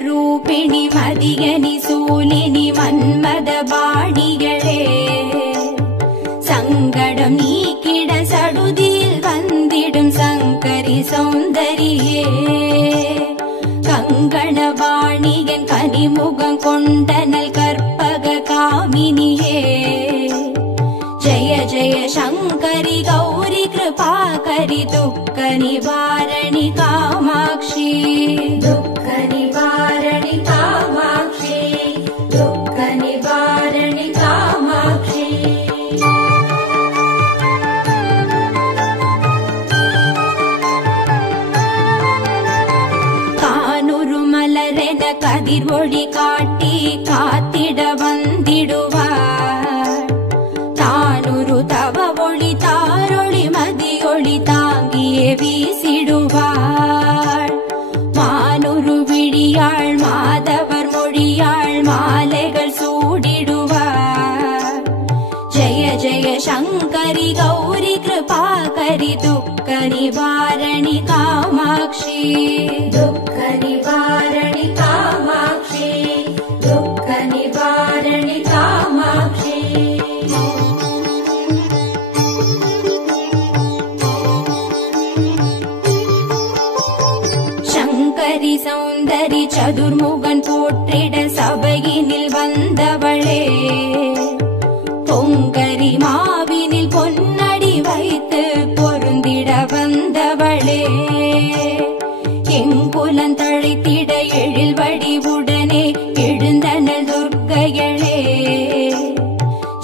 ರೂಪಿಣಿ ಮದಿಯನಿ ಸೂಲಿನಿ ಮನ್ಮದ ಬಾಣಿಗಳೇ சங்கடம் நீக்கிட சடுதியில் வந்திடும் சங்கரி சௌந்தரியே கங்கணவாணியன் கனிமுகம் கொண்டனல் கற்பக காமினியே ஜய ஜய சங்கரி கௌரி கிருபாகரி துக்க நிவாரணி காமாட்சி துக்க நிவாரணி காமாட்சி துக்க நிவாரணி காமாட்சி மலரென கதிர் ஒளி காட்டி காத்திட வந்திடுவார் தானுரு தவ ஒளி தாரொளி மதியொளி தாங்கியே வீசிடுவார் மானுரு விழியாள் மாதவர் மொழியாள் மாலைகள் சூடிடுவார் ஜய ஜய சங்கரி கௌரி கிருபாகரி துக்க நிவாரணி காமாட்சி துக்க நிவாரணி காமாட்சி துக்க நிவாரணி காமாட்சி சங்கரி சௌந்தரி சதுர்முகன் போற்றிட சபையினில் வந்தவளே பொங்கரி மாவினில் பொன்னடி வைத்து பொருந்திட வந்தவளே எங்குலன் தழைத்திட எழில் வடிவுடனே எழுந்தனல் துர்க்கையளே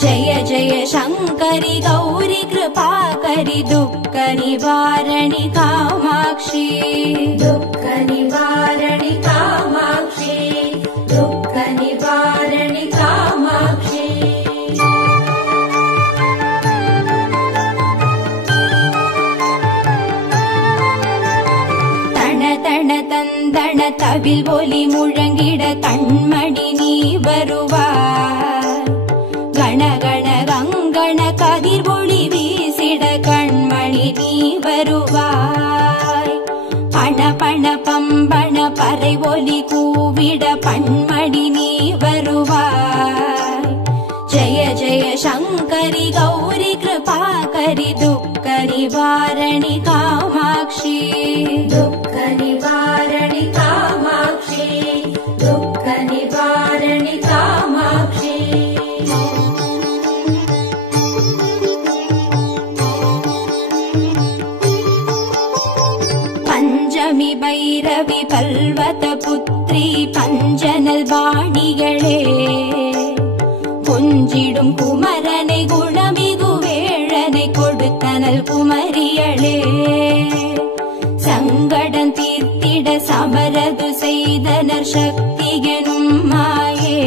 ஜய ஜய சங்கரி கௌரி கிருபாகரி துக்க நிவாரணி காமாட்சி துக்க நிவாரணி காமாட்சி துக்க நிவாரணி காமாட்சி தன தந்தன தவில் ஒலி முழங்கிட கண்மணி நீ வருவார் கணகண கங்கண கதிர் ஒளி வீசிட கண்மணி நீ வருவாய் பண பண பம்பண பறை ஒலி கூவிட பண்மணி நீ வருவாய் ஜய ஜய சங்கரி கௌரி கிருபாகரி துக்க நிவாரணி காமாட்சி துக்க நிவாரணி காமாட்சி துக்க நிவாரணி காமாட்சி பஞ்சமி பைரவி பல்வத புத்ரி பஞ்சனல் வாணிகளே கொஞ்சிடும் குமரனை குணமிகு வேழனை கொடுத்தனல் குமரியளே சங்கடம் தீர்த்திட சமரது செய்தனர் சக்தி எனும் மாயே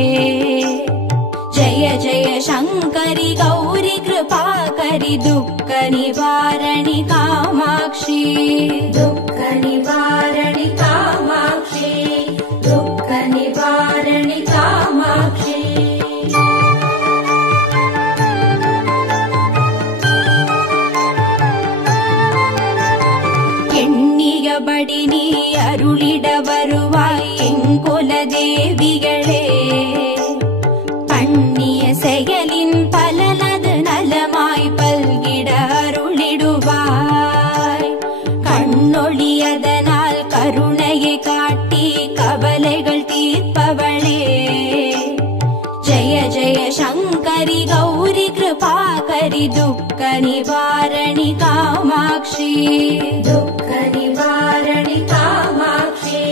ஜய ஜய சங்கரி கௌரி கிருபாகரி துக்க நிவாரணி காமாட்சி துக்க நிவாரணி காமாட்சி துக்க நிவாரணி காமாட்சி எண்ணியபடி நீ அருளிட வருவாய் எங்குல தேவிகளே பண்ணிய செயலின் பலனது நலமாய் பல்கிட அருளிடுவாய் கண்ணொழியதனால் கருணையை காட்டி கவலைகள் தீர்ப்பவளே ஜய ஜய சங்கரி கௌரி கிருபாகரி துக்க நிவாரணி காமாட்சி துக்க நிவாரணி காமாட்சி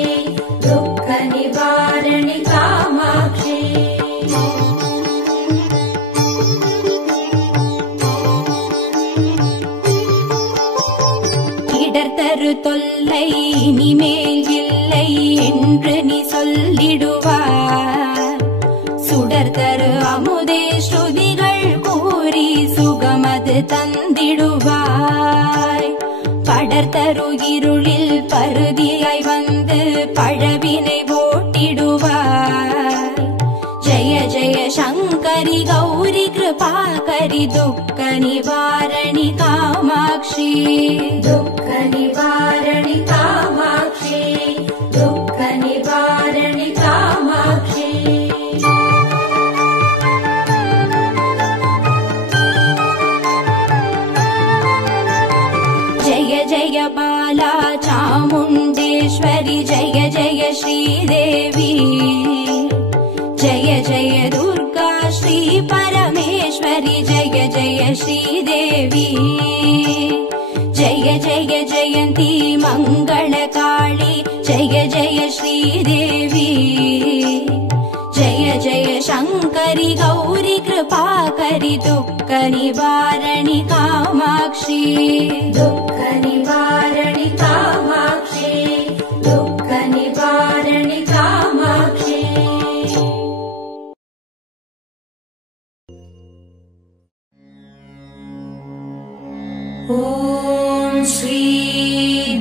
துக்க நிவாரணி காமாட்சி இடர்தரு தொல்லை இனிமேல் இல்லை என்று நீ சொல்லிடுவார் சுடர்தரு அமுதே ஸ்ருதிகள் கூறி சுகமது தந்திடுவாய் படர்தரு இருளில் பருதியாய் வந்து பழவினை ஓட்டிடுவார். ஜய ஜய சங்கரி கௌரி கிருபாகரி துக்க நிவாரணி காமாட்சி. துக்க நிவாரணி காமாட்சி. துக்க நிவாரணி காமாட்சி. जय जय बाला चामुण्डेश्वरि जय जय श्रीदेवी. जय जय दुर्गा श्री परमेश्वरि जय जय श्रीदेवी. जय जय जयन्ती मङ्गलकाली जय जय श्रीदेवी. जय जय शङ्करि गौरी कृपाकरि दुःख निवारणि कामाक्षी. दुःख निवारणि कामाक्षी. दुःख निवारणि कामाक्षी. ॐ श्री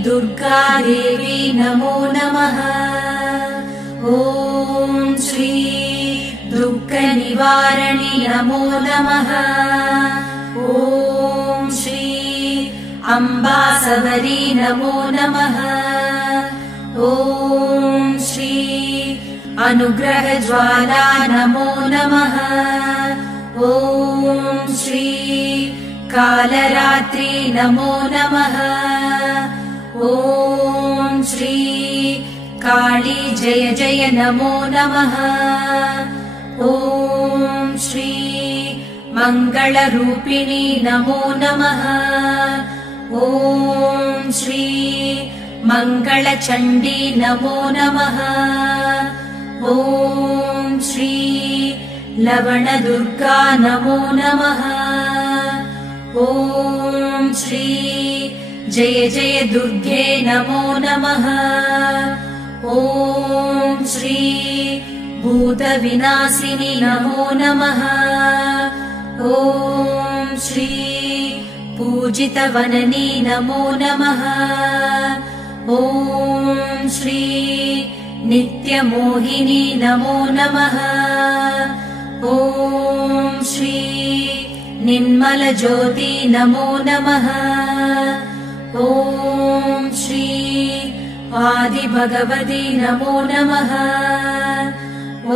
दुर्गा देवी नमो नमः. ॐ श्री दुःख निवारणि नमो नमः. ॐ श्री अम्बा सबरी नमो नमः. ॐ श्री अनुग्रह ज्वाला नमो नमः. ॐ श्री कालरात्रि नमो नमः. ॐ श्री काली जय जय नमो नमः. ॐ श्री मङ्गलरूपिणी नमो नमः. ॐ श्री मङ्गलचण्डी नमो नमः. ॐ श्री लवणदुर्गा नमो नमः. ॐ श्री जय जय दुर्गे नमो नमः. ॐ श्री भूतविनाशिनी नमो नमः. ॐ श्री पूजितवननी नमो नमः. ॐ श्री नित्यमोहिनी नमो नमः. ॐ श्री निर्मलज्योति नमो नमः. ॐ श्री आदिभगवती नमो नमः.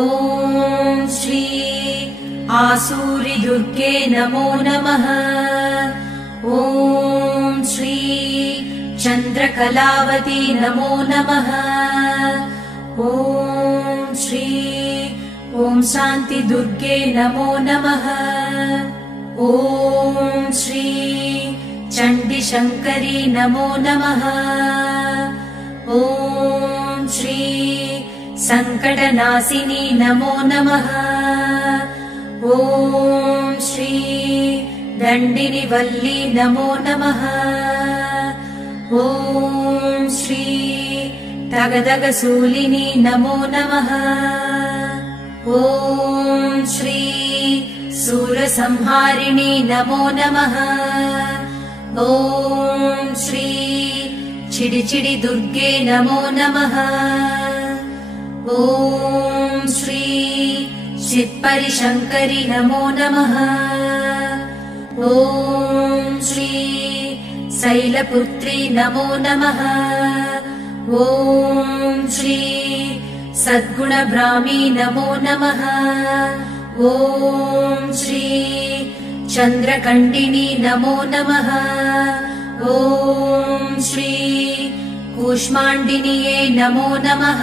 ॐ श्री आसूरि दुर्गे नमो नमः. ॐ श्री चन्द्रकलावती नमो नमः. ॐ श्री ॐ शान्ति दुर्गे नमो नमः. ॐ श्री चण्डिशङ्करी नमो नमः. ॐ श्री सङ्कटनाशिनी नमो नमः. ॐ श्री दण्डिनिवल्ली नमो नमः. ॐ श्री तगदगसूलिनी नमो नमः. ॐ श्री सूरसंहारिणी नमो नमः. ॐ श्री चिडिचिडि दुर्गे नमो नमः. ॐ श्री चित्परिशङ्करि नमो नमः. ॐ श्री शैलपुत्री नमो नमः. ॐ श्री सद्गुणब्राह्मी नमो नमः. ॐ श्री चन्द्रकण्डिनी नमो नमः. ॐ श्री कूष्माण्डिन्ये नमो नमः.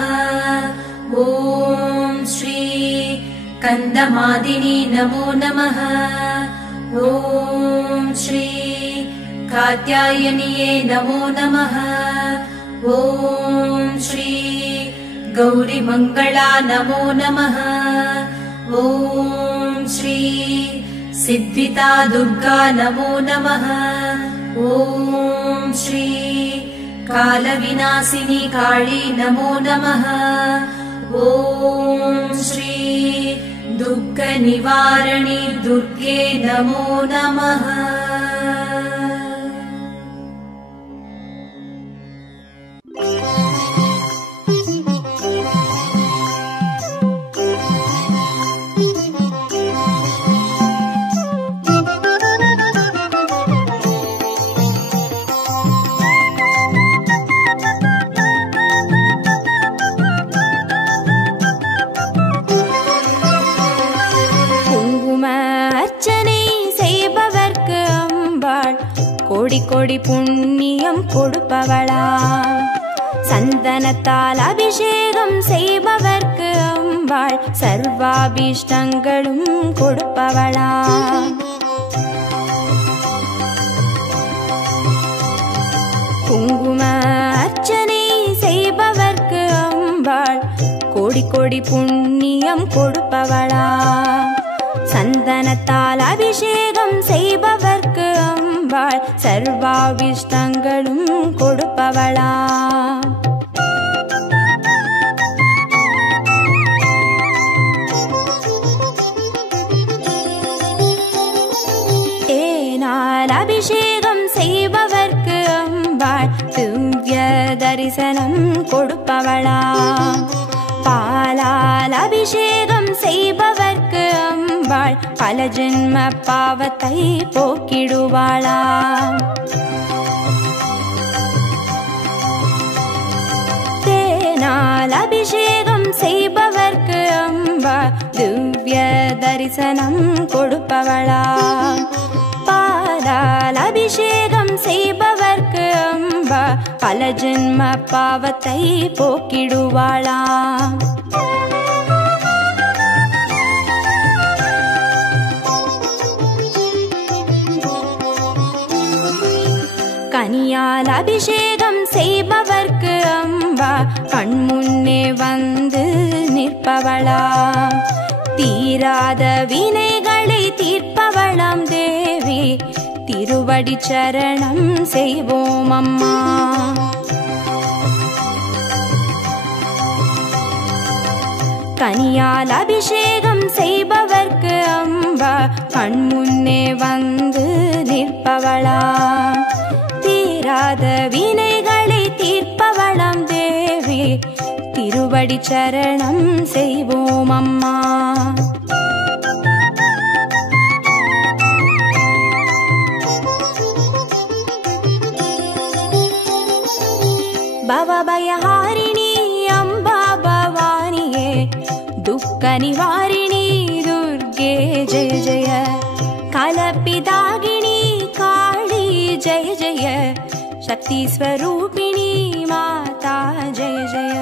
ॐ श्री कन्दमादिनी नमो नमः. ॐ श्री कात्यायन्ये नमो नमः. ॐ श्री गौरीमङ्गला नमो नमः. ॐ श्री सिद्धिता दुर्गा नमो नमः. ॐ श्री कालविनाशिनी काली नमो नमः. ॐ श्री दुःखनिवारणि दुर्गे नमो नमः. கோடி புண்ணியம் கொடுப்பவளா சந்தனத்தால் அபிஷேகம் செய்பவர்க்கு அம்பாள் சர்வாபிஷ்டங்களும் கொடுப்பவளா குங்கும அர்ச்சனை செய்பவர்க்கு அம்பாள் கோடி கோடி புண்ணியம் கொடுப்பவளா சந்தனத்தால் அபிஷேகம் செய்பவர்க்கு அம்பாள் சர்வாபிஷ்டங்களும் கொடுப்பவளா தேனால் அபிஷேகம் செய்பவர்க்கு அம்பாள் திவ்ய தரிசனம் கொடுப்பவளா பாலால் அபிஷேகம் செய்பவர்க்கு அம்பாள் பல ஜென்ம பாவத்தை போக்கிடுவாளா தேனால் அபிஷேகம் செய்பவர்க்கு அம்பாள் திவ்ய தரிசனம் கொடுப்பவளா பாலால் அபிஷேகம் செய்பவர்க்கு அம்பா பல ஜென்ம பாவத்தை போக்கிடுவாளா கனியால் அபிஷேகம் செய்பவர்க்கு அம்பா கண்முன்னே வந்து நிற்பவளா தீராத வினைகளை தீர்ப்பவளாம் தேவி திருவடி சரணம் செய்வோம் அம்மா கனியால் அபிஷேகம் செய்பவர்க்கு அம்பா கண்முன்னே வந்து நிற்பவளா தீராத வினைகளை தீர்ப்பவளாம் தேவி திருவடி சரணம் செய்வோம் அம்மா பவபயஹாரிணி அம்பா பவானியே துக்க நிவாரிணி துர்गे जय जय कालपिदागिनी काली जय जय शक्ति स्वरूपिणी माता जय जय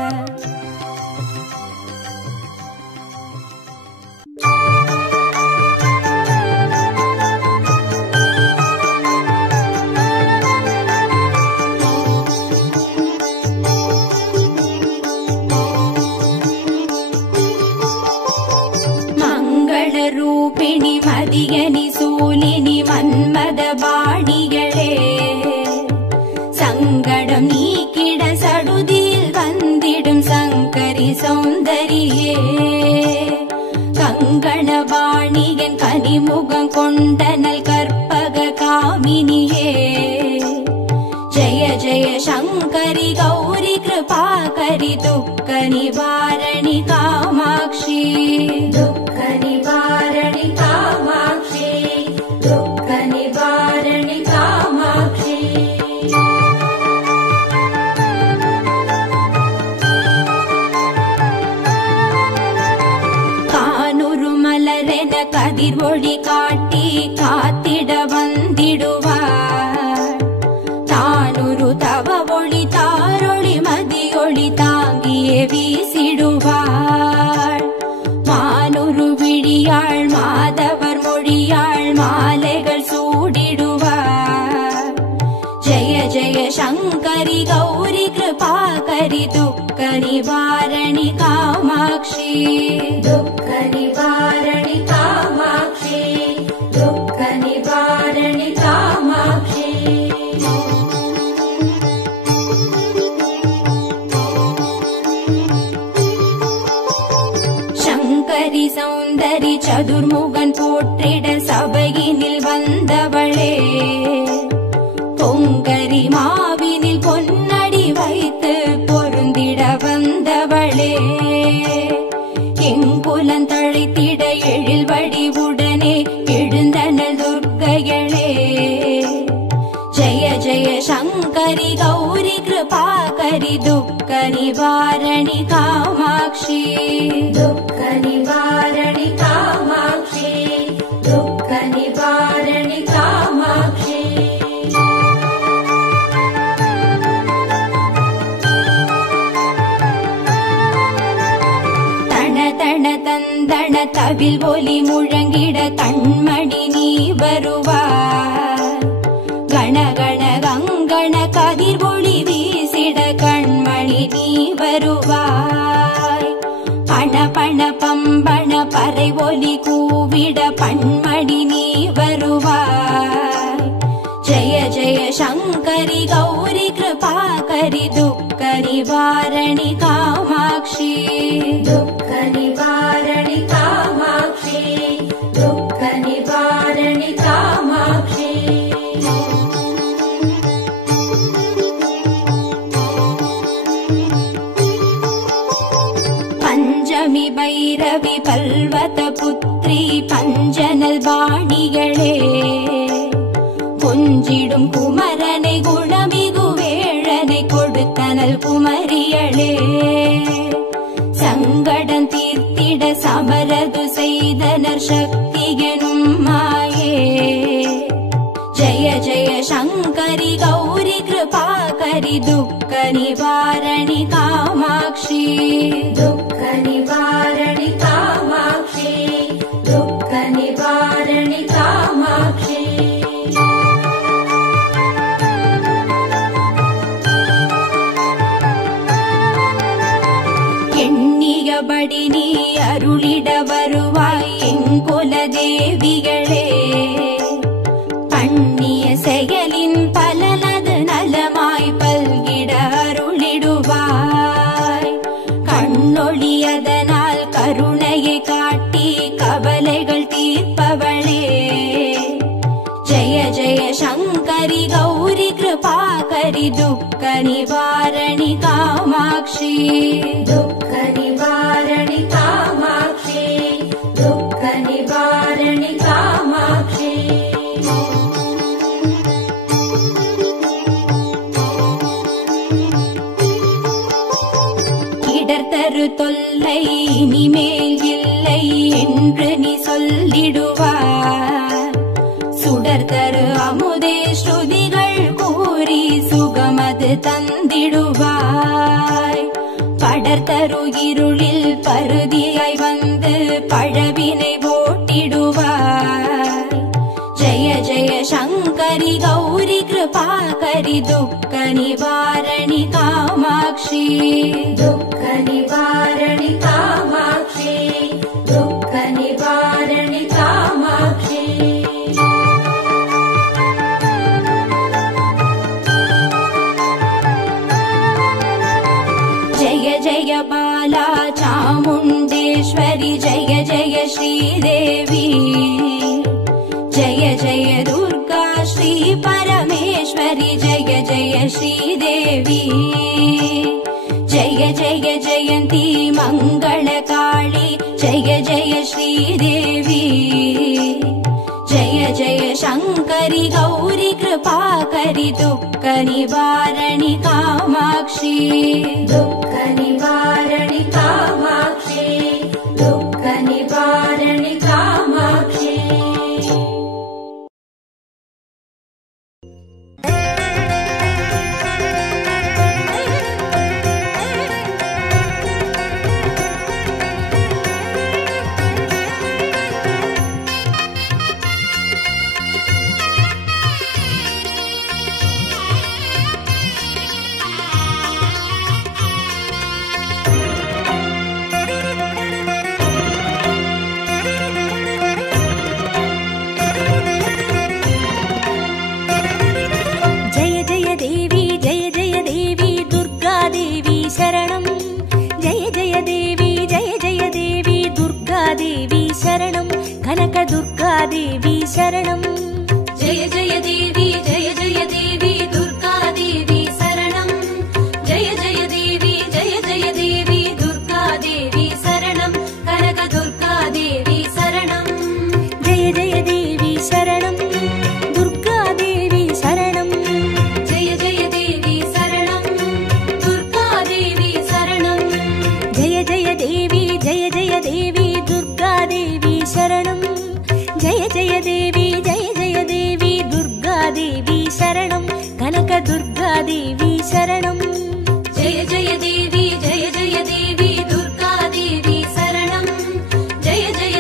रूपिणी मदियनि सूलिनि मन्मद बाणिगळे संगडम नीकिड सडुदिल वंदिडुम संकरि सौंदरिये कंगण बाणिगन कनिमुगं कोंडनल कर्पग कामिनिये जय जय शंकरि गौरी कृपाकरि दुःख निवारणि कामाक्षी दुःख निवारणि कामाक्षी दुःख निवारणि कामाक्षी कानूरु मलरेन कदिर्वोळि काट्टि कात्तिड वंदिडुवार तानूरु तव ओळि तारोळि मदियोळि तांगिये वीसिडुवार मानूरु विडियाळ माधवर मोळियाळ मालेगळ सूडिडुवार जय जय शंकरि गौरी कृपाकरि दुःख निवारणि कामाक्षी दुःख निवारणि कामाक्षी दुःख निवारणि कामाक्षी शंकरि सौंदरि चतुर्मुगन पोट्टिड सभैयिनिल वंदवळे पोंगरि माविनिल पोन्नडि वैत्तु पोरुंदिड वंदवळे एंकुलन तळैत्तिड एழில் वडिवुडने எழுந்தனள் दुर्गयळे जय जय शंकरि गौरी कृपाकरि दुःख निवारणि कामाक्षी दुःख निवारणि कामाक्षी दुःख निवारणि कामाक्षी தவில் ஒலி முழங்கிட கண்மணி நீ வருவாய். கணகண கங்கண கதிர் ஒளி வீசிட கண்மணி நீ வருவாய். பண பண பம்பண பறை ஒலி கூவிட பண்மணி நீ வருவாய். ஜய ஜய சங்கரி கௌரி கிருபாகரி துக்க நிவாரணி காமாட்சி. துக்க நிவாரணி காமாட்சி, துக்க நிவாரணி காமாட்சி. பஞ்சமி பைரவி பல்வத புத்ரி பஞ்சனல் வாணிகளே, கொஞ்சிடும் குமரனை குணமிகு வேழனை கொடுத்தனல் குமரியளே. சங்கடம் தீர்த்திட சமரது செய்தனர் சக்தி எனும் மாயே. ஜய ஜய சங்கரி கௌரி கிருபாகரி துக்க நிவாரணி காமாட்சி. துக்க நிவாரணி காமாட்சி, துக்க நிவாரணி காமாட்சி. எண்ணியபடி நீ அருளிட வருவாய் எங்குல தேவிகளே. பண்ணிய செயலின் பலனது நலமாய் பல்கிட அருளிடுவாய். கண்ணொழியதனால் கருணையை காட்டி கவலைகள் தீர்ப்பவளே. ஜய ஜய சங்கரி கௌரி கிருபாகரி துக்க நிவாரணி காமாட்சி. துக்க நிவாரணி காமாட்சி, துக்க நிவாரணி காமாட்சி. இடர்தரு தொல்லை இனிமேல் இல்லை என்று நீ சொல்லிடுவாய். சுடர்தரு அமுதே ஸ்ருதிகள் கூறி சுகமது தந்திடுவாய். படர்தரு இருளில் பருதியாய் வந்து பழவினை ஓட்டிடுவாய். ஜய ஜய சங்கரி கௌரி கிருபாகரி துக்க நிவாரணி காமாட்சி. துக்க நிவாரணி காமாட்சி, துக்க நிவாரணி காமாட்சி. जय जय बाला चामुण्डेश्वरि जय जय श्रीदेवी. जय जय दुर्गा श्री परमेश्वरि जय जय श्रीदेवी. जय जय जयन्ती मङ्गलकाली जय जय श्रीदेवी. जय जय शङ्करि गौरी कृपाकरि दुःख निवारणि कामाक्षी. दुःख निवारणि कामाक्षी, दुःख निवारणि कामाक्षी. देवी शरणं जय जय देवी जय जय देवी दुर्गा देवी शरणं जय जय देवी दुर्गा देवी शरणं कनक दुर्गा देवी शरणं जय जय देवी शरणं दुर्गा देवी शरणं जय जय देवी शरणं दुर्गा देवी शरणं जय जय देवी दुर्गा देवी शरणं जय जय देवी दुर्गा देवी शरणं कनक दुर्गा देवी शरणं जय जय देवी दुर्गा देवी शरणं जय जय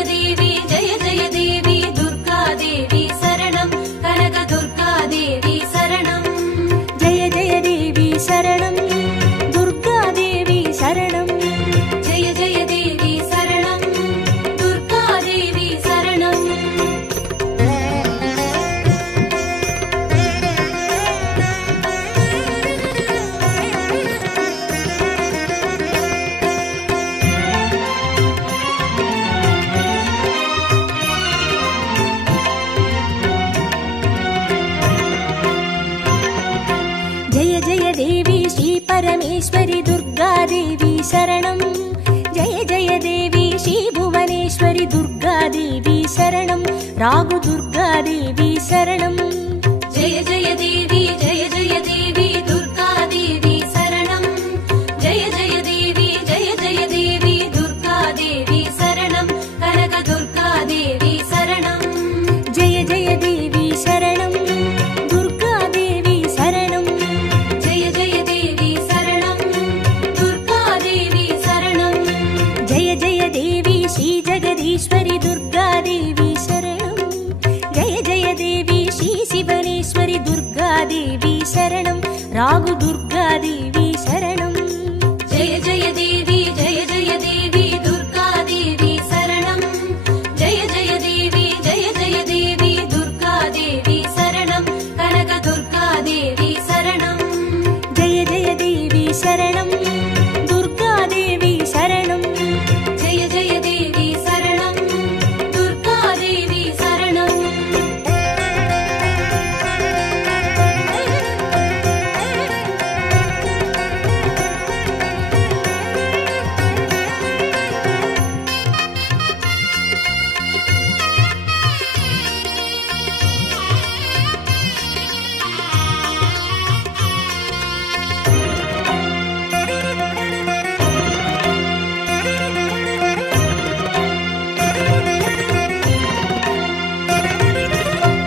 परमेश्वरि दुर्गादेवी शरणं जय जय देवी श्री भुवनेश्वरि दुर्गादेवी शरणं रागु दुर्गादेवी शरणं जय जय देवी दुर्गादेवी शरणं जय जय देवी दुर्गादेवी शरणं कनक दुर्गादेवी शरणं जय जय देवी शरणं दुर्गादेवी शरणं जय जय देवी शरणं दुर्गादेवी शरणं जय जय देवी श्री जगदीश्वरि दुर्गादेवी शरणं जय जय देवी श्री शिवनेश्वरि दुर्गादेवी शरणं रागु दुर्गादेवी शरणं जय जय देवी दुर्गादेवी शरणं जय जय देवी दुर्गादेवी शरणं कनक दुर्गादेवी शरणं जय जय देवी शरणं दुर्गादेवी शरणं जय जय देवी शरणं दुर्गादेवी शरणं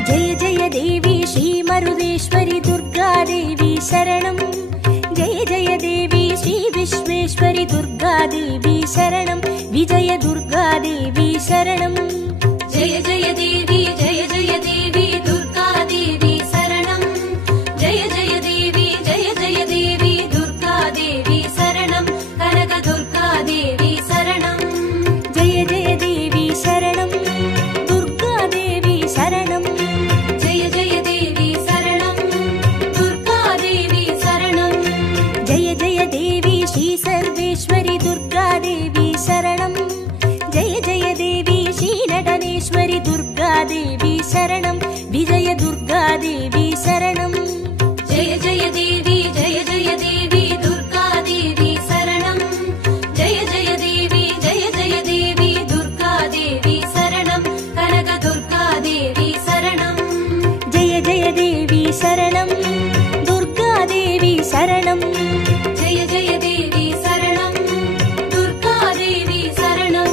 जय जय देवी श्री मरुदेश्वरि दुर्गादेवी शरणं जय जय देवी श्री विश्वेश्वरि दुर्गादेवी शरणं विजय दुर्गादेवी शरणं जय जय देवी दुर्गादेवी शरणं जय जय देवी दुर्गादेवी शरणं कनक दुर्गादेवी शरणं जय जय देवी शरणं दुर्गादेवी शरणं जय जय देवी शरणं दुर्गादेवी शरणं जय जय देवी श्री सर्वेश्वरि दुर्गादेवी शरणं जय जय देवी श्री नटनेश्वरि दुर्गादेवी शरणं विजय दुर्गादेवी शरणं जय जय देवी दुर्गादेवी शरणं जय जय देवी दुर्गादेवी शरणं कनक दुर्गादेवी शरणं जय जय देवी शरणं दुर्गादेवी शरणं जय जय देवी शरणं दुर्गादेवी शरणं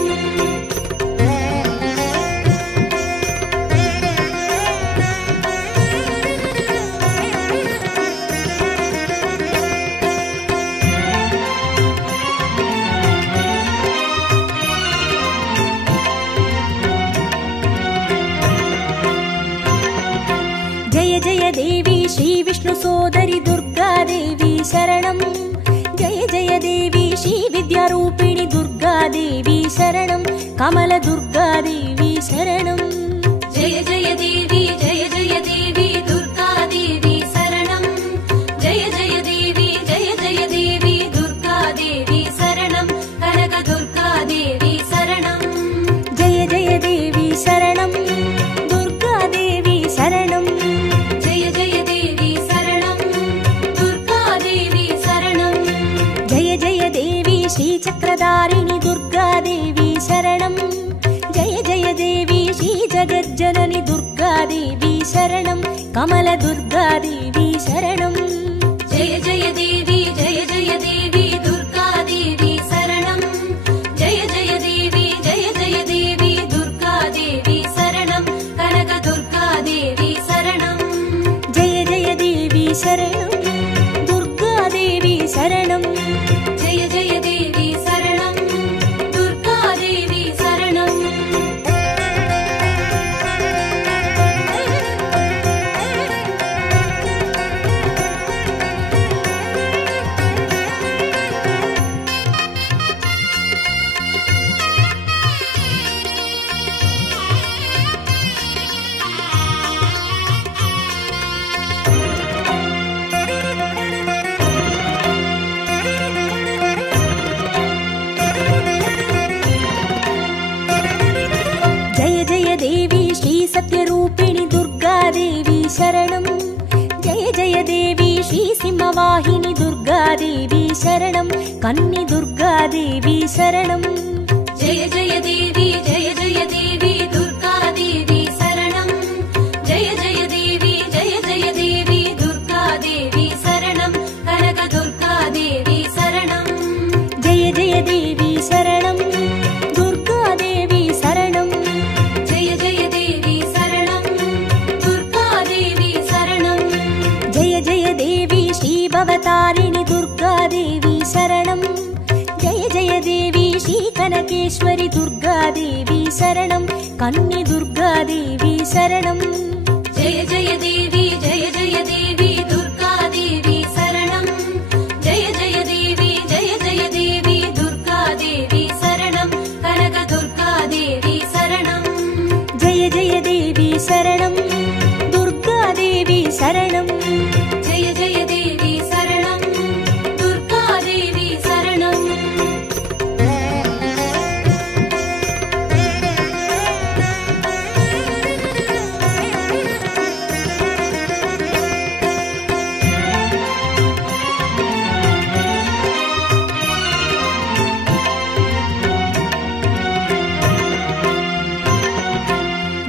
जय जय देवी श्री विष्णु सोदरि दुर्गादेवी शरणं जय जय देवी श्री विद्यारूपिणि दुर्गादेवी शरणं कमल दुर्गादेवी शरणं जय जय देवी दुर्गादेवी शरणं जय जय देवी दुर्गादेवी शरणं कनक दुर्गादेवी शरणं जय जय देवी शरणं दुर्गादेवी शरणं जय जय देवी शरणं दुर्गादेवी शरणं जय जय देवी श्री चक्रधारिणि दुर्गादेवी शरणं जय जय देवी श्री जगज्जननि दुर्गादेवी शरणं कमल दुर्गादेवी शरणं जय जय देवी दुर्गादेवी शरणं जय जय देवी दुर्गादेवी शरणं कनक दुर्गादेवी शरणं जय जय देवी शरणं दुर्गादेवी शरणं जय जय देवी शरणं दुर्गादेवी शरणं देवी श्री सत्यरूपिणि दुर्गादेवी शरणं जय जय देवी श्री सिंहवाहिनी दुर्गादेवी शरणं कन्नि दुर्गादेवी शरणं जय जय देवी दुर्गादेवी शरणं जय जय देवी दुर्गादेवी शरणं कनक दुर्गादेवी शरणं जय जय देवी शरणं दुर्गादेवी शरणं जय जय देवी शरणं दुर्गादेवी शरणं जय जय देवी श्रीभवतारिणि दुर्गादेवी शरणं जय जय देवी श्रीकनकेश्वरि दुर्गादेवी शरणं कन्नि दुर्गादेवी शरणं जय जय देवी दुर्गादेवी शरणं जय जय देवी दुर्गादेवी शरणं कनक दुर्गादेवी शरणं जय जय देवी शरणं दुर्गादेवी शरणं जय जय देवी शरणं दुर्गादेवी शरणं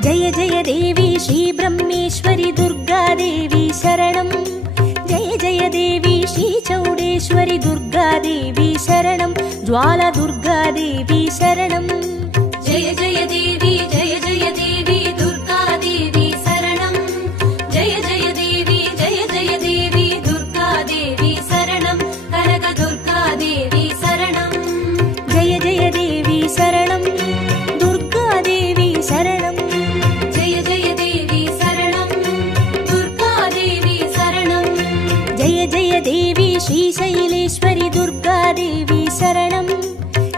जय जय देवी श्रीब्रह्मेश्वरि दुर्गादेवी शरणं जय जय देवी श्रीचौडेश्वरि दुर्गादेवी शरणं ज्वाला दुर्गादेवी शरणं जय जय देवी दुर्गादेवी शरणं जय जय देवी दुर्गादेवी शरणं कनक दुर्गादेवी शरणं जय जय देवी शरणं दुर्गादेवी शरणं जय जय देवी शरणं दुर्गादेवी शरणं जय जय देवी श्रीशैलेश्वरि दुर्गादेवी शरणं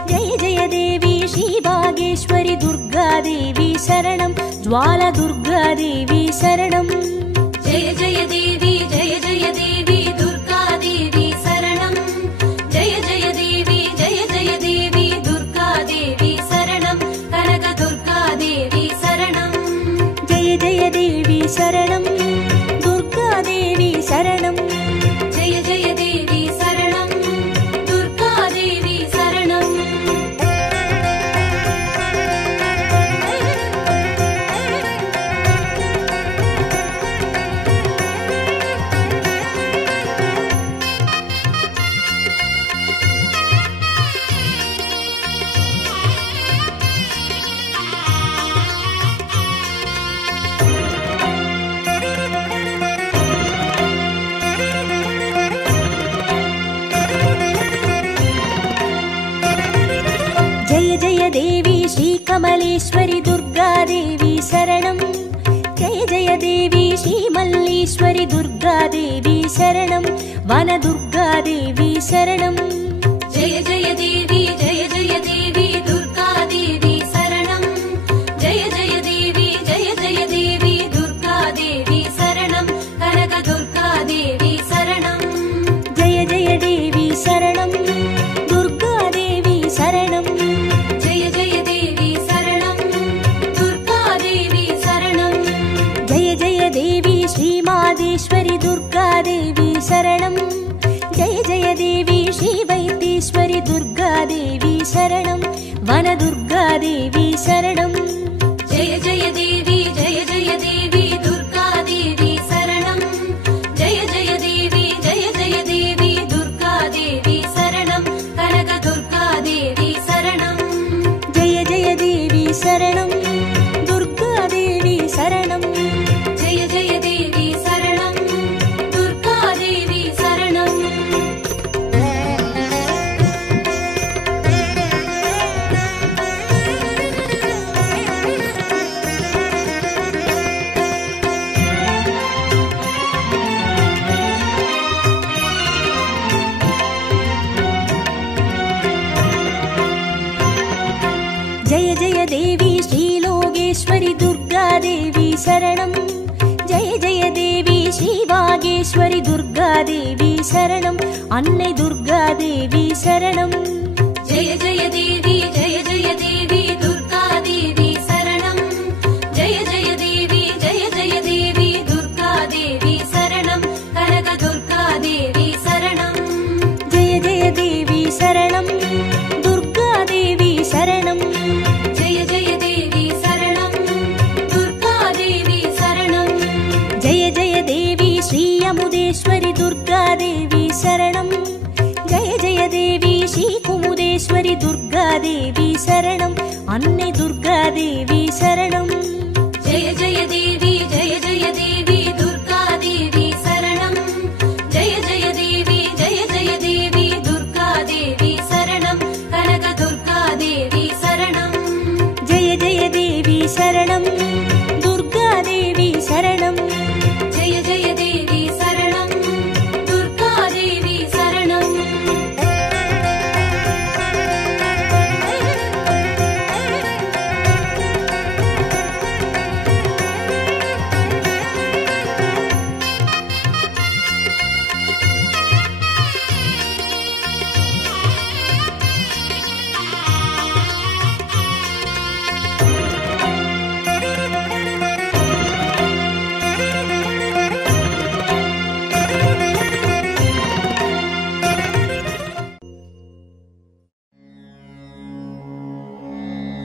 जय जय देवी श्रीभागेश्वरि दुर्गादेवी शरणं ज्वाला दुर्गादेवी शरणं जय जय देवी दुर्गादेवी शरणं जय जय देवी दुर्गादेवी शरणं कनक दुर्गादेवी शरणं जय जय देवी शरणं दुर्गादेवी शरणं जय जय देवी शरणं दुर्गादेवी शरणं जय जय देवी श्रीकमलेश्वरि दुर्गादेवी शरणं जय जय देवी श्रीमल्लीश्वरि दुर्गादेवी शरणं वनदुर्गादेवी शरणं जय जय देवी दुर्गादेवी शरणं जय जय देवी दुर्गादेवी शरणं कनक दुर्गादेवी शरणं जय जय देवी शरणं दुर्गादेवी शरणं जय जय देवी शरणं दुर्गादेवी शरणं जय जय देवी श्रीमादेश्वरि दुर्गादेवी शरणं जय जय देवी श्रीवैद्येश्वरि दुर्गादेवी शरणं वनदुर्गादेवी शरणं जय जय देवी दुर्गादेवी शरणं जय जय देवी दुर्गादेवी शरणं कनक दुर्गादेवी शरणं जय जय देवी शरणं दुर्गादेवी शरणं जय जय देवी शरणं दुर्गादेवी शरणं जय जय देवी श्रीलोकेश्वरि दुर्गादेवी शरणं जय जय देवी श्रीवागेश्वरि दुर्गादेवी शरणं अन्नै दुर्गादेवी शरणं जय जय देवी दुर्गादेवी शरणं जय जय देवी दुर्गादेवी शरणं कनक दुर्गादेवी शरणं जय जय श्रीकुमुदेश्वरि दुर्गादेवी शरणम् अन्ने दुर्गादेवी शरणम् जय जय देवी दुर्गादेवी शरणम् जय जय देवी दुर्गादेवी शरणम् कनक दुर्गादेवी शरणम् जय जय देवी शरणम् दुर्गादेवी शरणम् जय जय देवी शरणम् दुर्गादेवी शरणम्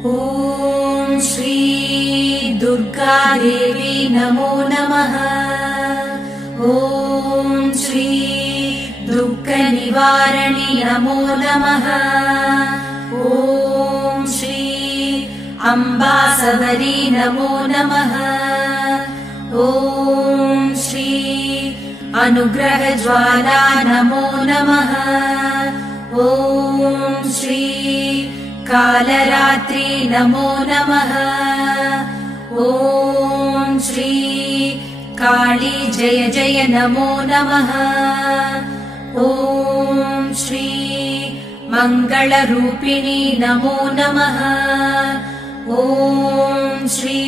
ॐ श्री दुर्गादेवी नमो नमः। ॐ श्री दुःखनिवारणि नमो नमः। ॐ श्री अम्बासवरी नमो नमः। ॐ श्री अनुग्रहज्वाला नमो नमः। ॐ श्री कालरात्रि नमो नमः। ॐ श्री काली जय जय नमो नमः। ॐ श्री मङ्गलरूपिणी नमो नमः। ॐ श्री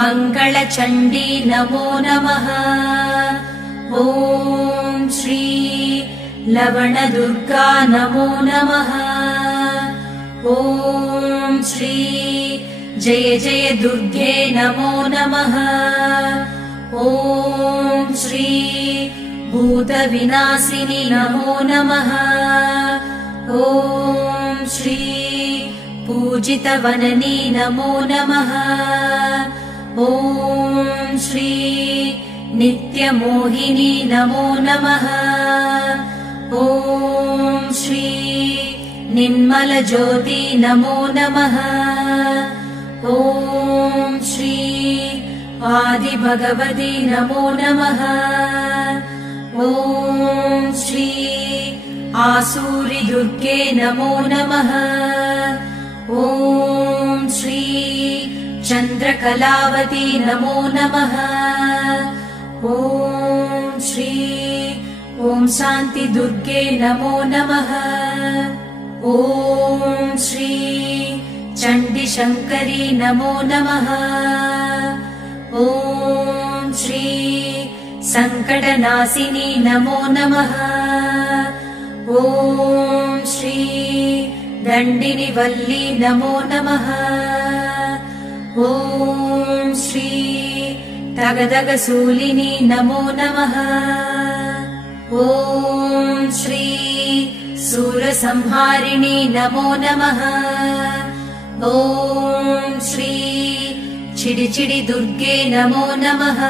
मङ्गलचण्डी नमो नमः। ॐ श्री लवणदुर्गा नमो नमः। ॐ श्री जय जय दुर्गे नमो नमः। ॐ श्री भूतविनाशिनी नमो नमः। ॐ श्री पूजितवननी नमो नमः। ॐ श्री नित्यमोहिनी नमो नमः। ॐ श्री निर्मलज्योति नमो नमः। ॐ श्री आदिभगवती नमो नमः। ॐ श्री आसूरि दुर्गे नमो नमः। ॐ श्री चन्द्रकलावती नमो नमः। ॐ श्री ॐ शान्ति दुर्गे नमो नमः। ॐ श्री चण्डीशङ्करी नमो नमः। ॐ श्री सङ्कटनाशिनी नमो नमः। ॐ श्री दण्डिनिवल्ली नमो नमः। ॐ श्री तगदगशूलिनी नमो नमः। ॐ श्री सूरसंहारिणी नमो नमः। ॐ श्री चिडिचिडि दुर्गे नमो नमः।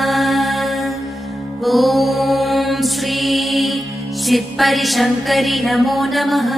ॐ श्री चित्परिशङ्करि नमो नमः।